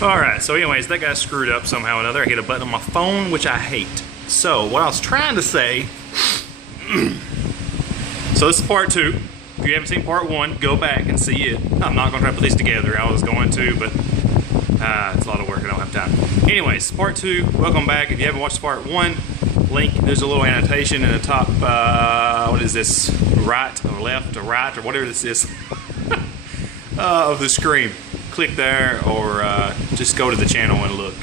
Alright, so anyways, that got screwed up somehow or another. I hit a button on my phone, which I hate. So, what I was trying to say... So this is part 2. If you haven't seen part 1, go back and see it. I'm not going to try to put these together. I was going to, but it's a lot of work. I don't have time. Anyways, part 2, welcome back. If you haven't watched part 1, link, there's a little annotation in the top, what is this? Right or left or right or whatever this is of the screen. Click there or just go to the channel and look.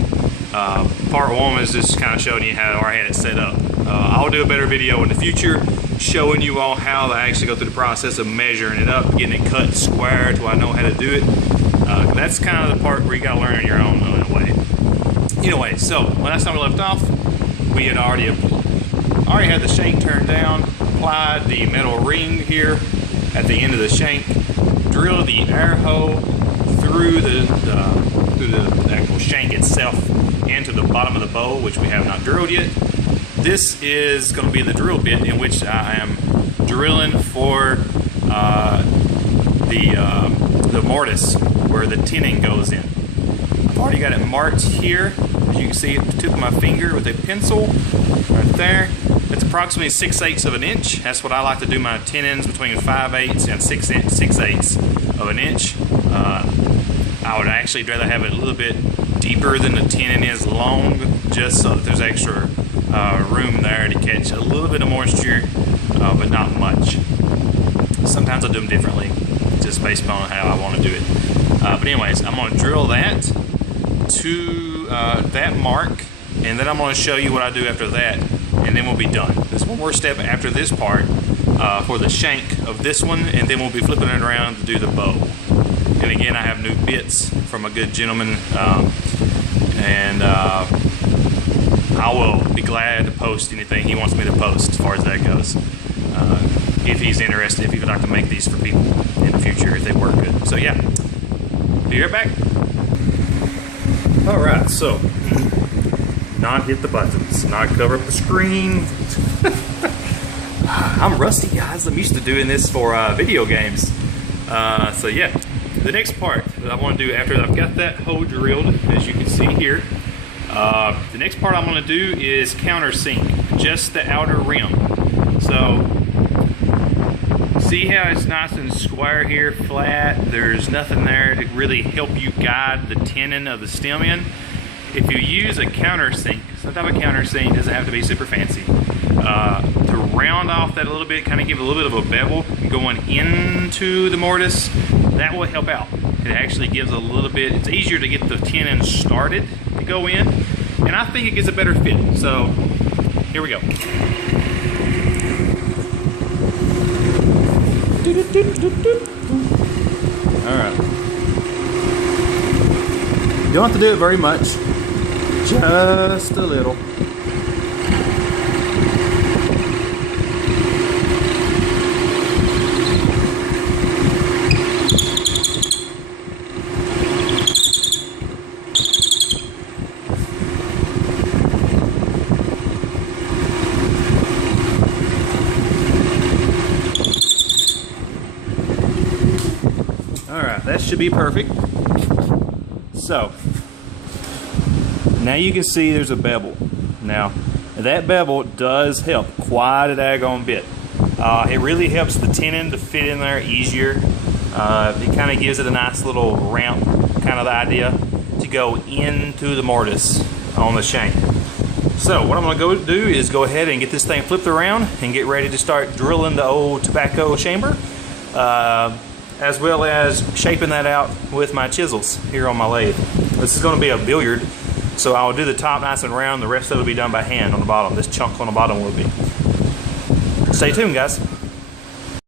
Part 1 was just kind of showing you how I had it set up. I'll do a better video in the future showing you all how I actually go through the process of measuring it up, getting it cut square to where I know how to do it. That's kind of the part where you gotta learn on your own in a way. Anyway, so last time we left off, we had already had the shank turned down, applied the metal ring here at the end of the shank, drilled the air hole through the actual shank itself into the bottom of the bowl, which we have not drilled yet. This is going to be the drill bit in which I am drilling for the mortise where the tinning goes in. I've already got it marked here, as you can see at the tip of my finger with a pencil right there. It's approximately 6/8 of an inch. That's what I like to do my tenons, between 5/8 and 6/8 of an inch. I would actually rather have it a little bit deeper than the tenon is long, just so that there's extra room there to catch a little bit of moisture, but not much. Sometimes I do them differently, just based on how I want to do it. But anyways, I'm going to drill that to that mark, and then I'm going to show you what I do after that, and then we'll be done. There's one more step after this part for the shank of this one, and then we'll be flipping it around to do the bow. And again, I have new bits from a good gentleman, and I will be glad to post anything he wants me to post as far as that goes. If he's interested, if he would like to make these for people in the future, if they work good. So yeah, be right back. Alright, so, not hit the buttons, not cover up the screen. I'm rusty, guys. I'm used to doing this for video games. So yeah, the next part that I want to do after I've got that hole drilled, as you can see here, the next part I'm going to do is countersink just the outer rim. So see how it's nice and square here, flat. There's nothing there to really help you guide the tenon of the stem in. If you use a countersink, some type of countersink, doesn't have to be super fancy, to round off that a little bit, kind of give a little bit of a bevel going into the mortise, that will help out. It actually gives a little bit, it's easier to get the tenon started to go in, and I think it gives a better fit. So here we go. Alright. You don't have to do it very much, just a little. That should be perfect. So now you can see there's a bevel. Now that bevel does help quite a daggone bit. It really helps the tenon to fit in there easier. It kind of gives it a nice little ramp, kind of the idea to go into the mortise on the shank. So what I'm going to go do is go ahead and get this thing flipped around and get ready to start drilling the old tobacco chamber. As well as shaping that out with my chisels here on my lathe. This is going to be a billiard, so I'll do the top nice and round, the rest of it will be done by hand on the bottom. This chunk on the bottom will be. Stay tuned, guys.